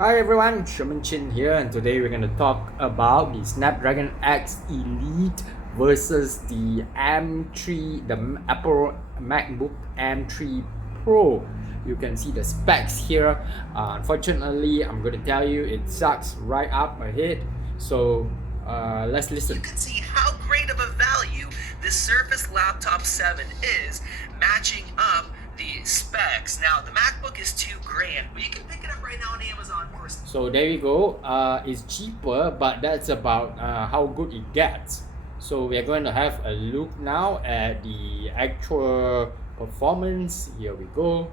Hi everyone, Sherman Chin here, and today we're going to talk about the Snapdragon X Elite versus the M3, the Apple MacBook M3 Pro. You can see the specs here. Unfortunately, I'm going to tell you it sucks right up ahead. So let's listen. You can see how great of a value this Surface Laptop 7 is, matching up the specs. Now the MacBook is $2,000, but you can pick it up right now on Amazon for. So there you go. It's cheaper, but that's about how good it gets. So we're going to have a look now at the actual performance. Here we go.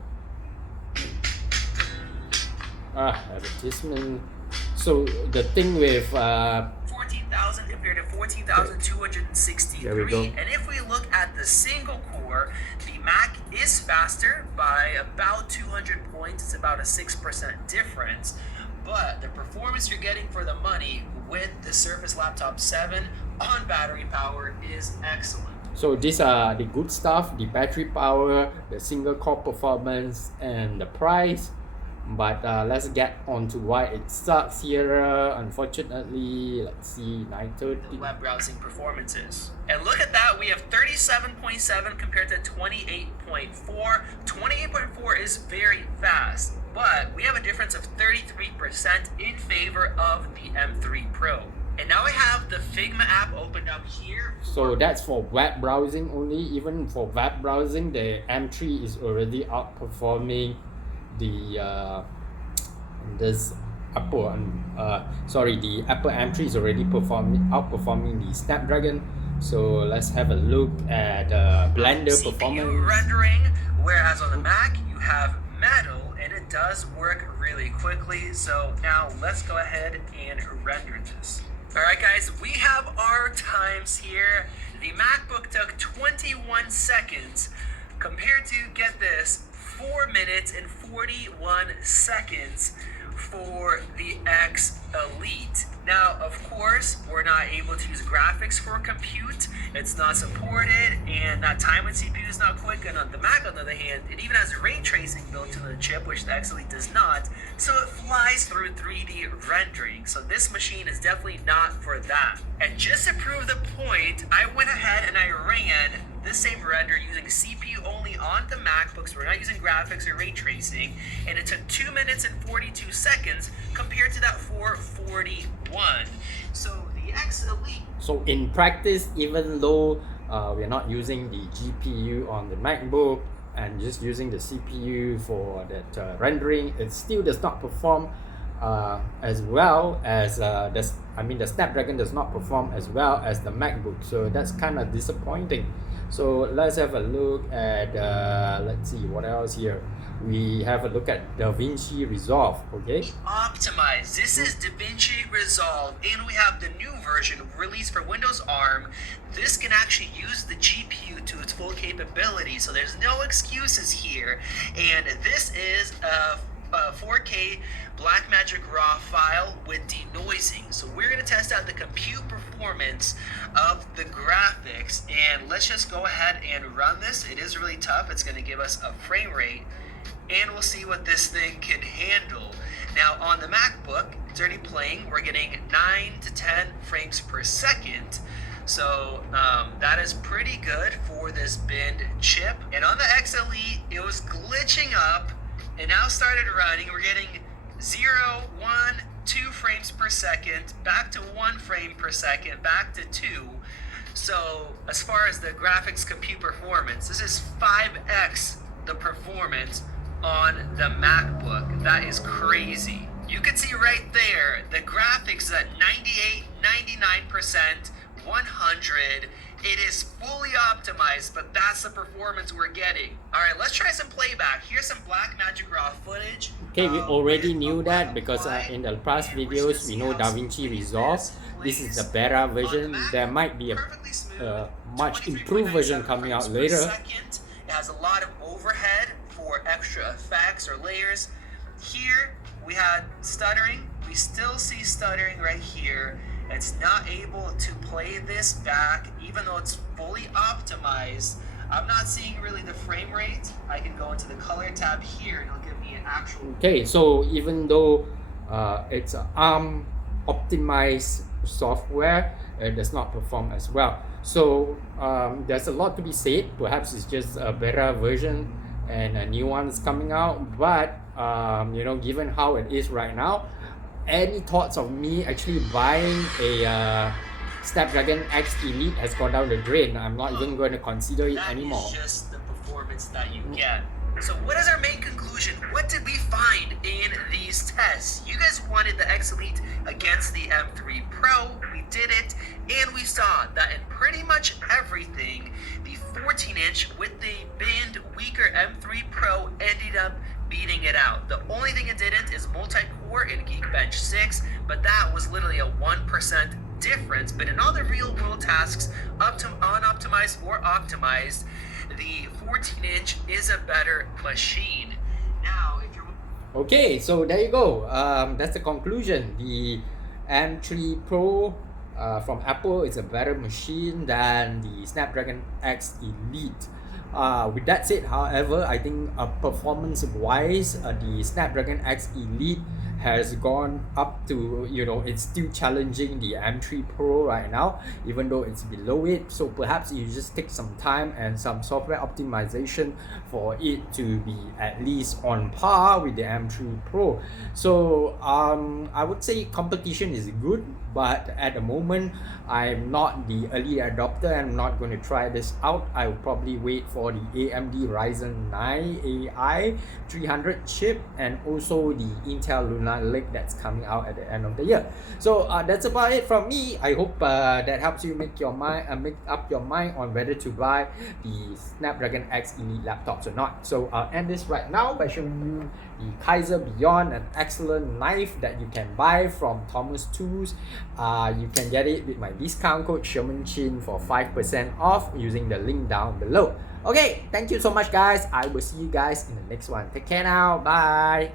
Advertisement. So the thing with 14,000 compared to 14,263. And if we look at the single core, the Mac is faster by about 200 points. It's about a 6% difference. But the performance you're getting for the money with the Surface Laptop 7 on battery power is excellent. So these are the good stuff: the battery power, the single core performance, and the price. But let's get on to why it sucks here. Unfortunately, let's see, 930. Web browsing performances. And look at that, we have 37.7 compared to 28.4. 28.4 is very fast, but we have a difference of 33% in favor of the M3 Pro. And now I have the Figma app opened up here. So that's for web browsing only. Even for web browsing, the M3 is already outperforming the this Apple the Apple M3 is already outperforming the Snapdragon. So let's have a look at Blender CPU performance. Rendering, whereas on the Mac you have Metal, and it does work really quickly. So now let's go ahead and render this. Alright guys, we have our times here. The MacBook took 21 seconds compared to, get this, 4 minutes and 41 seconds for the X Elite. Now, of course, we're not able to use graphics for compute. It's not supported, and that time with CPU is not quick. And on the Mac, on the other hand, it even has ray tracing built into the chip, which the X Elite does not. So it flies through 3D rendering. So this machine is definitely not for that. And just to prove the point, I went ahead and I ran this same render using CPU only on the MacBooks. We're not using graphics or ray tracing, and it took 2 minutes and 42 seconds compared to that 441. So the X Elite. So in practice, even though we're not using the GPU on the MacBook and just using the CPU for that rendering, it still does not perform as well as the Snapdragon does not perform as well as the MacBook. So that's kind of disappointing. So let's have a look at let's see what else here. We have a look at DaVinci Resolve. Okay, optimized. This is DaVinci Resolve, and we have the new version released for Windows ARM. This can actually use the GPU to its full capability, so there's no excuses here. And this is a 4K Blackmagic RAW file with denoising. So we're going to test out the compute performance of the graphics, and let's just go ahead and run this. It is really tough. It's going to give us a frame rate, and we'll see what this thing can handle. Now on the MacBook, it's already playing. We're getting 9 to 10 frames per second. So that is pretty good for this binned chip. And on the X Elite, it was glitching up and now started running. We're getting 0, 1, 2 frames per second, back to 1 frame per second, back to 2. So as far as the graphics compute performance, this is 5x the performance on the MacBook. That is crazy. You can see right there, the graphics is at 98, 99%, 100. It is fully optimized, but that's the performance we're getting. All right, let's try some playback. Here's some Blackmagic RAW footage. Okay, we already knew that because in the past videos we know DaVinci Resolve. This is the beta version. There might be a much improved version coming out later. It has a lot of overhead for extra effects or layers. Here we had stuttering. We still see stuttering right here. It's not able to play this back, even though it's fully optimized. I'm not seeing really the frame rate. I can go into the color tab here and it'll give me an actual. Okay, so even though it's a ARM optimized software. It does not perform as well. So there's a lot to be said. Perhaps it's just a better version and a new one is coming out. But you know, given how it is right now, any thoughts of me actually buying a Snapdragon X Elite has gone down the drain. I'm not even going to consider it anymore. That is just the performance that you get. So what is our main conclusion? What did we find in these tests? You guys wanted the X Elite against the M3 Pro. We did it, and we saw that in pretty much everything, the 14-inch with the binned weaker M3 Pro ended up beating it out. The only thing it didn't is multi-core in Geekbench 6, but that was literally a 1% difference. But in all the real-world tasks, unoptimized or optimized, the 14-inch is a better machine. Now, if you're Okay, so there you go. That's the conclusion. The M3 Pro from Apple is a better machine than the Snapdragon X Elite. With that said, however, I think performance-wise, the Snapdragon X Elite has gone up to, you know, it's still challenging the M3 Pro right now, even though it's below it. So perhaps you just take some time and some software optimization for it to be at least on par with the M3 Pro. So I would say competition is good, but at the moment I'm not the early adopter. I'm not going to try this out. I will probably wait for the AMD Ryzen 9 AI 300 chip and also the Intel Lunar Lake that's coming out at the end of the year. So that's about it from me. I hope that helps you make up your mind on whether to buy the Snapdragon X Elite laptops or not. So I'll end this right now by showing you the Kaiser Beyond, an excellent knife that you can buy from Thomas Tools. You can get it with my discount code ShermanChin for 5% off using the link down below. Okay, thank you so much guys. I will see you guys in the next one. Take care now. Bye.